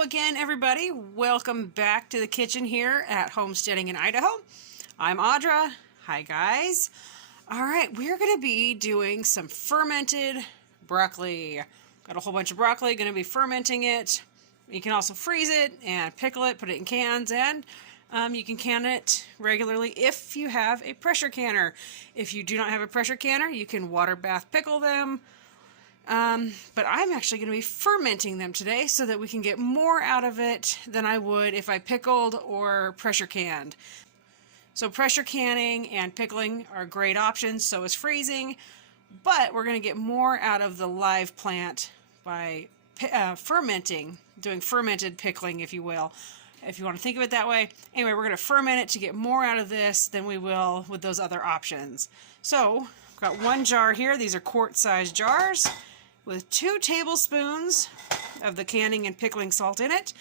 Hello again, everybody. Welcome back to the kitchen here at Homesteading in Idaho. I'm Audra. Hi, guys. All right, we're going to be doing some fermented broccoli. Got a whole bunch of broccoli, going to be fermenting it. You can also freeze it and pickle it, put it in cans, and you can can it regularly if you have a pressure canner. If you do not have a pressure canner, you can water bath pickle them. But I'm actually going to be fermenting them today so that we can get more out of it than I would if I pickled or pressure canned. So pressure canning and pickling are great options, so is freezing, but we're going to get more out of the live plant by fermenting, doing fermented pickling, if you will, if you want to think of it that way. Anyway, we're going to ferment it to get more out of this than we will with those other options. So I've got one jar here. These are quart-sized jars with 2 tablespoons of the canning and pickling salt in it.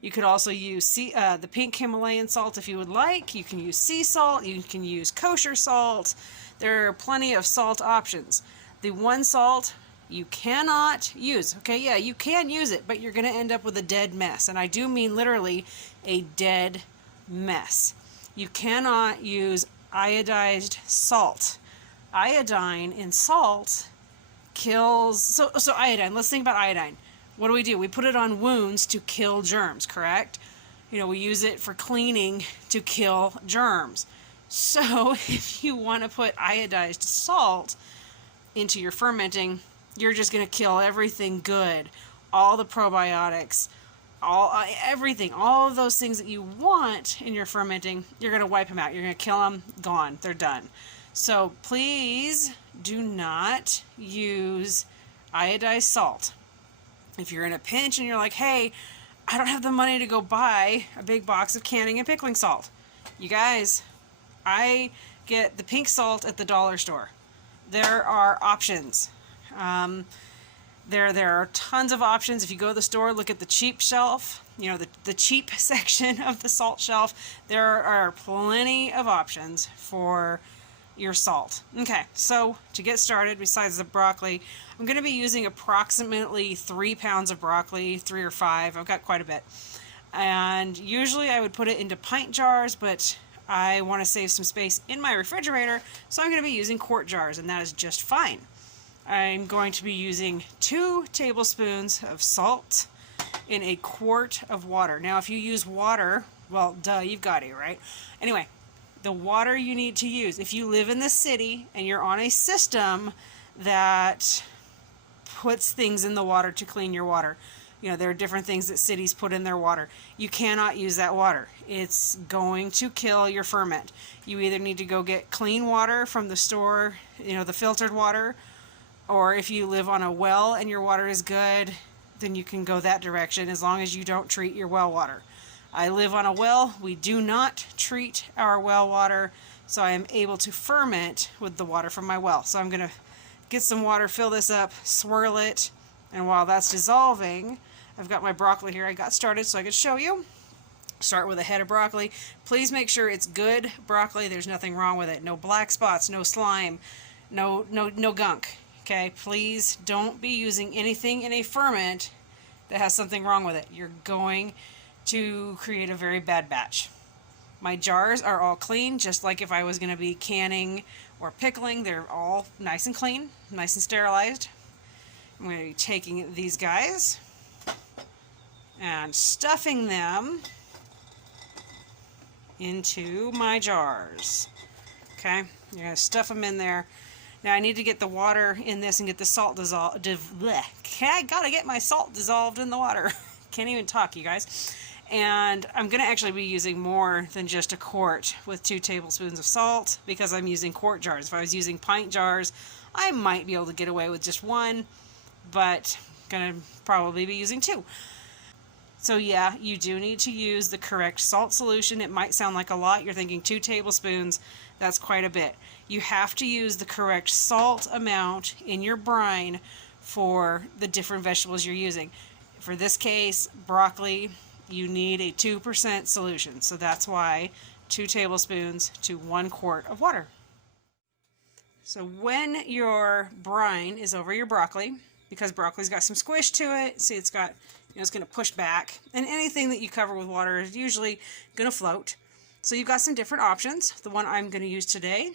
You could also use the pink Himalayan salt if you would like. You can use sea salt. You can use kosher salt. There are plenty of salt options. The one salt you cannot use. Okay, yeah, you can use it, but you're going to end up with a dead mess. And I do mean literally a dead mess. You cannot use iodized salt. Iodine in salt kills, so iodine, let's think about iodine. What do? We put it on wounds to kill germs, correct? You know, we use it for cleaning to kill germs. So if you want to put iodized salt into your fermenting, you're just going to kill everything good, all the probiotics, everything, all of those things that you want in your fermenting. You're going to wipe them out. You're going to kill them, gone, they're done. So please do not use iodized salt. If you're in a pinch and you're like, hey, I don't have the money to go buy a big box of canning and pickling salt. You guys, I get the pink salt at the dollar store. There are options. There are tons of options. If you go to the store, look at the cheap shelf, you know, the cheap section of the salt shelf. There are plenty of options for your salt. Okay, so to get started, besides the broccoli, I'm going to be using approximately 3 pounds of broccoli, 3 or 5. I've got quite a bit. And usually I would put it into pint jars, but I want to save some space in my refrigerator, so I'm going to be using quart jars, and that is just fine. I'm going to be using 2 tablespoons of salt in a quart of water. Now, if you use water, well, duh, you've got it, right? Anyway, the water you need to use, if you live in the city and you're on a system that puts things in the water to clean your water, you know, there are different things that cities put in their water. You cannot use that water. It's going to kill your ferment. You either need to go get clean water from the store, you know, the filtered water, or if you live on a well and your water is good, then you can go that direction as long as you don't treat your well water. I live on a well. We do not treat our well water, so I am able to ferment with the water from my well. So I'm going to get some water, fill this up, swirl it, and while that's dissolving, I've got my broccoli here. I got started so I could show you. Start with a head of broccoli. Please make sure it's good broccoli. There's nothing wrong with it. No black spots, no slime, no gunk. Okay, please don't be using anything in a ferment that has something wrong with it. You're going to create a very bad batch. My jars are all clean, just like if I was going to be canning or pickling. They're all nice and clean, nice and sterilized. I'm going to be taking these guys and stuffing them into my jars. Okay, you're going to stuff them in there. Now I need to get the water in this and get the salt dissolved. I gotta get my salt dissolved in the water. Can't even talk, you guys. And I'm going to actually be using more than just a quart with 2 tablespoons of salt because I'm using quart jars. If I was using pint jars, I might be able to get away with just 1, but I'm going to probably be using 2. So yeah, you do need to use the correct salt solution. It might sound like a lot. You're thinking 2 tablespoons. That's quite a bit. You have to use the correct salt amount in your brine for the different vegetables you're using. For this case, broccoli, you need a 2% solution. So that's why 2 tablespoons to 1 quart of water. So when your brine is over your broccoli, because broccoli's got some squish to it, see it's got, it's going to push back. And anything that you cover with water is usually going to float. So you've got some different options. The one I'm going to use today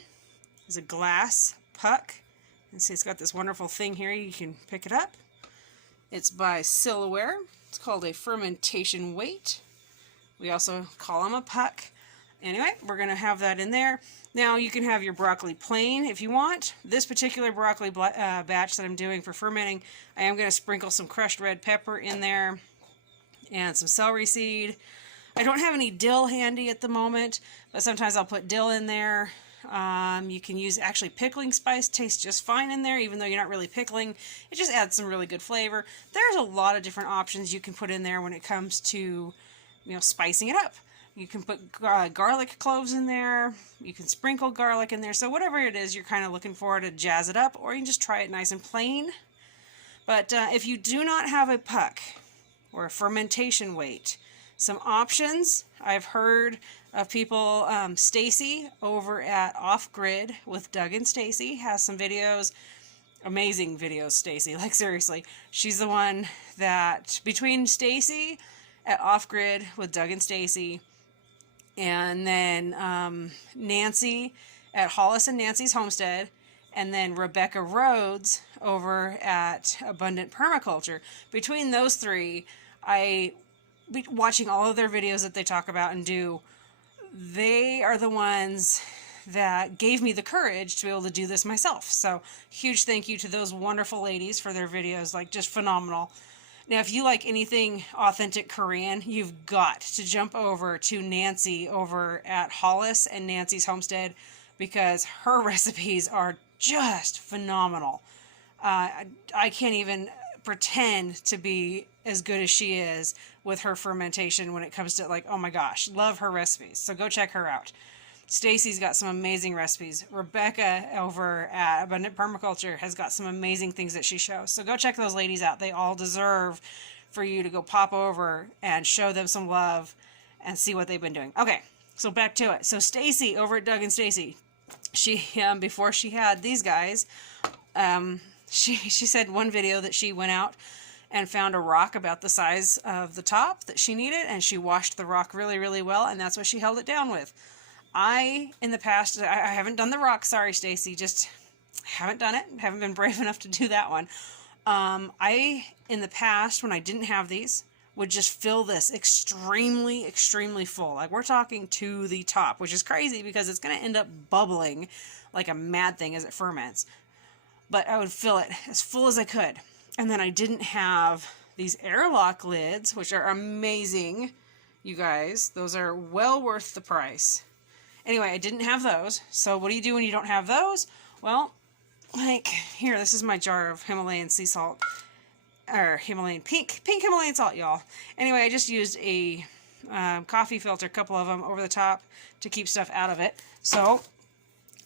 is a glass puck. And see, it's got this wonderful thing here. You can pick it up. It's by Silverware. It's called a fermentation weight. We also call them a puck. Anyway, we're going to have that in there. Now, you can have your broccoli plain if you want. This particular broccoli batch that I'm doing for fermenting, I am going to sprinkle some crushed red pepper in there and some celery seed. I don't have any dill handy at the moment, but sometimes I'll put dill in there. You can use actually pickling spice, tastes just fine in there, even though you're not really pickling. It just adds some really good flavor. There's a lot of different options you can put in there when it comes to, spicing it up. You can put garlic cloves in there. You can sprinkle garlic in there. So whatever it is you're kind of looking for to jazz it up, or you can just try it nice and plain. But if you do not have a puck or a fermentation weight, some options I've heard of people, Stacy over at Off Grid with Doug and Stacy has some videos, amazing videos, Stacy, like seriously. She's the one that, between Stacy at Off Grid with Doug and Stacy, and then Nancy at Hollis and Nancy's Homestead, and then Rebecca Rhodes over at Abundant Permaculture. Between those three, watching all of their videos that they talk about and do, they are the ones that gave me the courage to be able to do this myself. So huge thank you to those wonderful ladies for their videos, like just phenomenal. Now, if you like anything authentic Korean, you've got to jump over to Nancy over at Hollis and Nancy's Homestead, because her recipes are just phenomenal. I can't even pretend to be as good as she is with her fermentation when it comes to, like, oh my gosh, love her recipes. So go check her out. Stacy's got some amazing recipes. Rebecca over at Abundant Permaculture has got some amazing things that she shows. So go check those ladies out. They all deserve for you to go pop over and show them some love and see what they've been doing. Okay, so back to it. So Stacy over at Doug and Stacy, she before she had these guys, she said one video that she went out and found a rock about the size of the top that she needed, and she washed the rock really, really well, and that's what she held it down with. In the past, I haven't done the rock, sorry Stacy, just haven't done it, haven't been brave enough to do that one. In the past, when I didn't have these, would just fill this extremely, extremely full. Like, we're talking to the top, which is crazy because it's going to end up bubbling like a mad thing as it ferments. But I would fill it as full as I could. And then I didn't have these airlock lids, which are amazing, you guys. Those are well worth the price. Anyway, I didn't have those. So what do you do when you don't have those? Well, like here, this is my jar of Himalayan sea salt, or Himalayan pink Himalayan salt, y'all. Anyway, I just used a coffee filter, a couple of them over the top to keep stuff out of it. So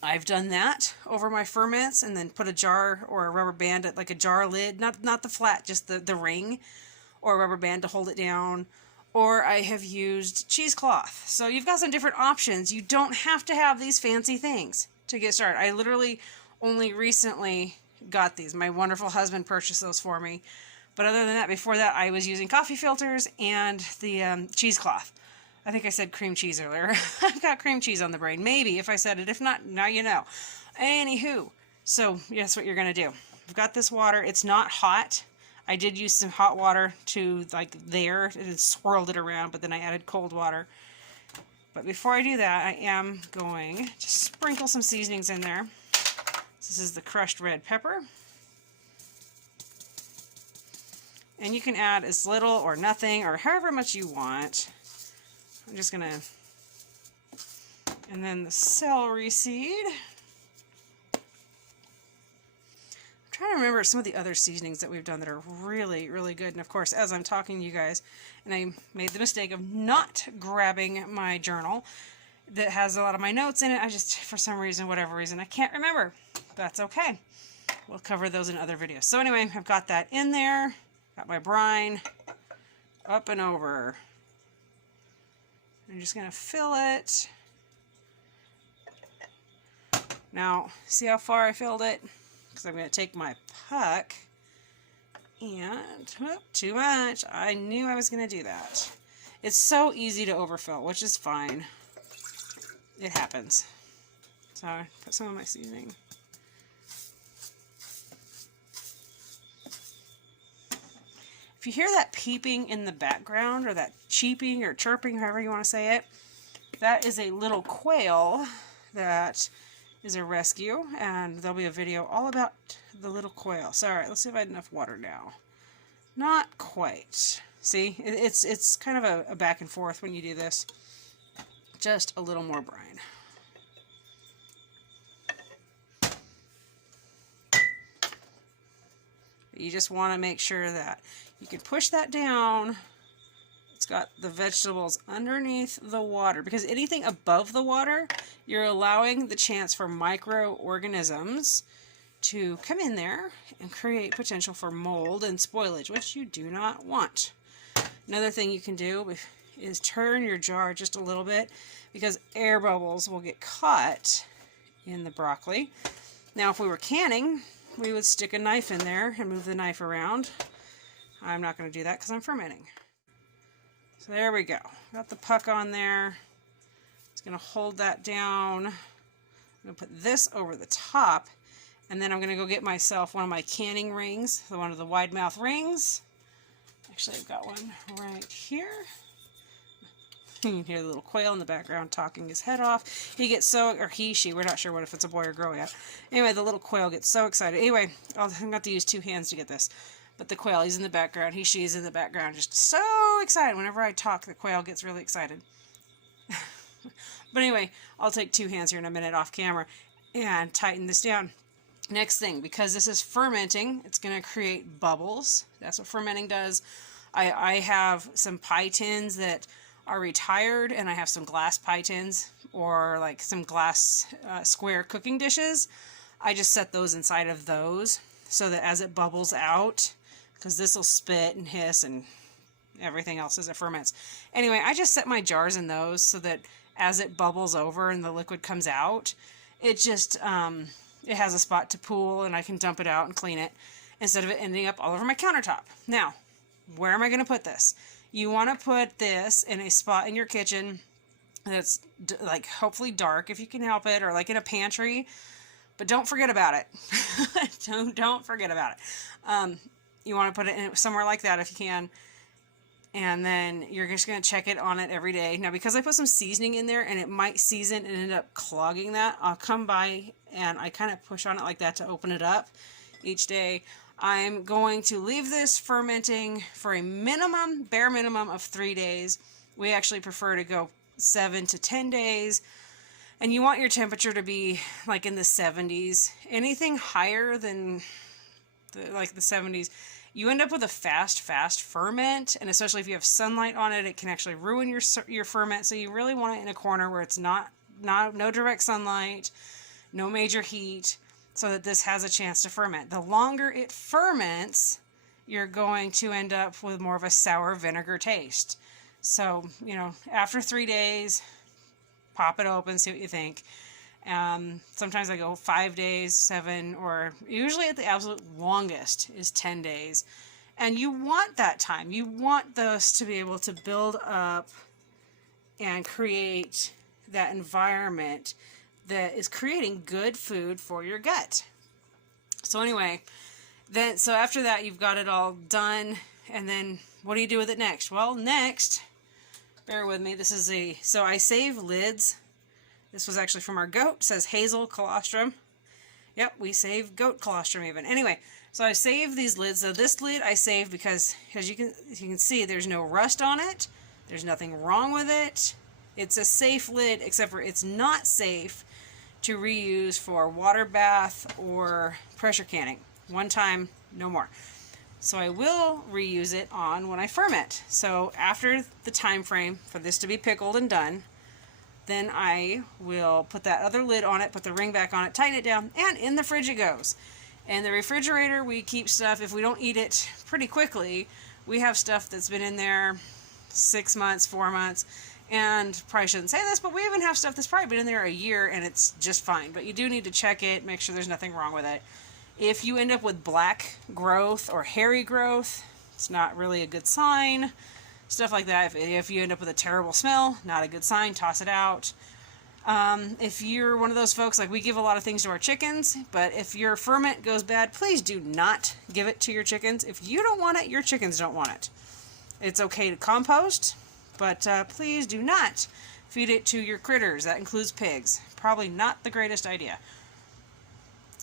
I've done that over my ferments, and then put a jar or a rubber band, like a jar lid, not the flat, just the ring, or a rubber band to hold it down. Or I have used cheesecloth. So you've got some different options. You don't have to have these fancy things to get started. I literally only recently got these. My wonderful husband purchased those for me. But other than that, before that, I was using coffee filters and the cheesecloth. I think I said cream cheese earlier. I've got cream cheese on the brain. Maybe if I said it. If not, now you know. Anywho, so that's what you're going to do. I've got this water. It's not hot. I did use some hot water to, like, and swirled it around, but then I added cold water. But before I do that, I am going to sprinkle some seasonings in there. This is the crushed red pepper. And you can add as little or nothing, or however much you want. I'm just going to, and then the celery seed. I'm trying to remember some of the other seasonings that we've done that are really, really good. And of course, as I'm talking to you guys, and I made the mistake of not grabbing my journal that has a lot of my notes in it. I just, for some reason, whatever reason, I can't remember. That's okay. We'll cover those in other videos. So anyway, I've got that in there. Got my brine up and over. I'm just going to fill it. Now, see how far I filled it? Because I'm going to take my puck And, whoop, too much. I knew I was going to do that. It's so easy to overfill, which is fine. It happens. So I put some of my seasoning. If you hear that peeping in the background, or that cheeping or chirping, however you want to say it, that is a little quail that is a rescue, and there'll be a video all about the little quail. So, all right, let's see if I have enough water now. Not quite. See, it's kind of a back and forth when you do this. Just a little more brine. You just want to make sure that you can push that down. It's got the vegetables underneath the water, because anything above the water, you're allowing the chance for microorganisms to come in there and create potential for mold and spoilage, which you do not want. Another thing you can do is turn your jar just a little bit, because air bubbles will get caught in the broccoli. Now, if we were canning, we would stick a knife in there and move the knife around. I'm not going to do that because I'm fermenting. So there we go. Got the puck on there. It's going to hold that down. I'm going to put this over the top, and then I'm going to go get myself one of my canning rings, one of the wide mouth rings. Actually, I've got one right here. You can hear the little quail in the background talking his head off. He gets so, or he, she, we're not sure what if it's a boy or girl yet. Anyway, the little quail gets so excited. Anyway, I'm going to have to use two hands to get this. But the quail, he's in the background. He, she is in the background, just so excited. Whenever I talk, the quail gets really excited. But anyway, I'll take two hands here in a minute off camera and tighten this down. Next thing, because this is fermenting, it's going to create bubbles. That's what fermenting does. I have some pie tins that are retired, and I have some glass pie tins, or like some glass square cooking dishes. I just set those inside of those so that as it bubbles out, because this will spit and hiss and everything else as it ferments. Anyway, I just set my jars in those so that as it bubbles over and the liquid comes out, it just it has a spot to pool, and I can dump it out and clean it instead of it ending up all over my countertop. Now, where am I going to put this? You want to put this in a spot in your kitchen that's like hopefully dark if you can help it, or like in a pantry, but don't forget about it. don't forget about it. You want to put it in somewhere like that if you can, and then you're just going to check it on it every day. Now, because I put some seasoning in there and it might season and end up clogging that, I'll come by and I kind of push on it like that to open it up each day. I'm going to leave this fermenting for a minimum, bare minimum of 3 days. We actually prefer to go 7 to 10 days. And you want your temperature to be like in the 70s. Anything higher than the 70s, you end up with a fast ferment. And especially if you have sunlight on it, it can actually ruin your ferment. So you really want it in a corner where it's no direct sunlight, no major heat, so that this has a chance to ferment. The longer it ferments, you're going to end up with more of a sour vinegar taste. So, after 3 days, pop it open, see what you think. Sometimes I go 5 days, 7, or usually at the absolute longest is 10 days. And you want that time. You want those to be able to build up and create that environment that is creating good food for your gut. So anyway, so after that, you've got it all done, and then what do you do with it next? Well, next, bear with me, so I save lids. This was actually from our goat. It says hazel colostrum. Yep, we save goat colostrum even. Anyway, so I save these lids. So this lid I save because, as you can see, there's no rust on it. There's nothing wrong with it. It's a safe lid, except for it's not safe to reuse for water bath or pressure canning. One time, no more. So I will reuse it on when I ferment. So after the time frame for this to be pickled and done, then I will put that other lid on it, put the ring back on it, tighten it down, and in the fridge it goes. In the refrigerator, we keep stuff, if we don't eat it pretty quickly, we have stuff that's been in there 6 months, 4 months, and probably shouldn't say this, but we even have stuff that's probably been in there a year and it's just fine. But you do need to check it, make sure there's nothing wrong with it. If you end up with black growth or hairy growth, it's not really a good sign. Stuff like that. If you end up with a terrible smell, not a good sign, toss it out. If you're one of those folks, like we give a lot of things to our chickens, but if your ferment goes bad, please do not give it to your chickens. If you don't want it, your chickens don't want it. It's okay to compost, but please do not feed it to your critters. That includes pigs. Probably not the greatest idea.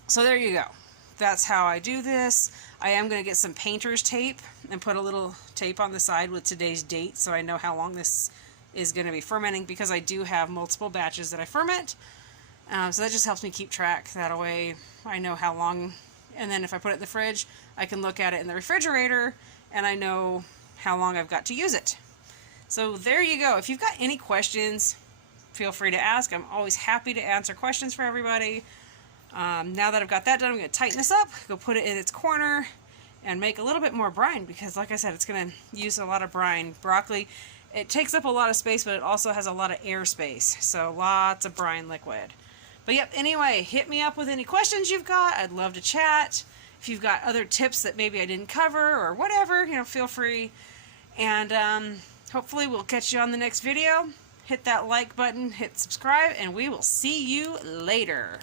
So there you go. That's how I do this. I am going to get some painter's tape and put a little tape on the side with today's date so I know how long this is going to be fermenting, because I do have multiple batches that I ferment. So that just helps me keep track. That way I know how long, and then if I put it in the fridge, I can look at it in the refrigerator and I know how long I've got to use it. So there you go. If you've got any questions, feel free to ask. I'm always happy to answer questions for everybody. Now that I've got that done, I'm going to tighten this up, go put it in its corner, and make a little bit more brine, because like I said, it's going to use a lot of brine. Broccoli, it takes up a lot of space, but it also has a lot of air space, so lots of brine liquid. But yep, anyway, hit me up with any questions you've got. I'd love to chat. If you've got other tips that maybe I didn't cover or whatever, feel free. And hopefully we'll catch you on the next video. Hit that like button, hit subscribe, and we will see you later.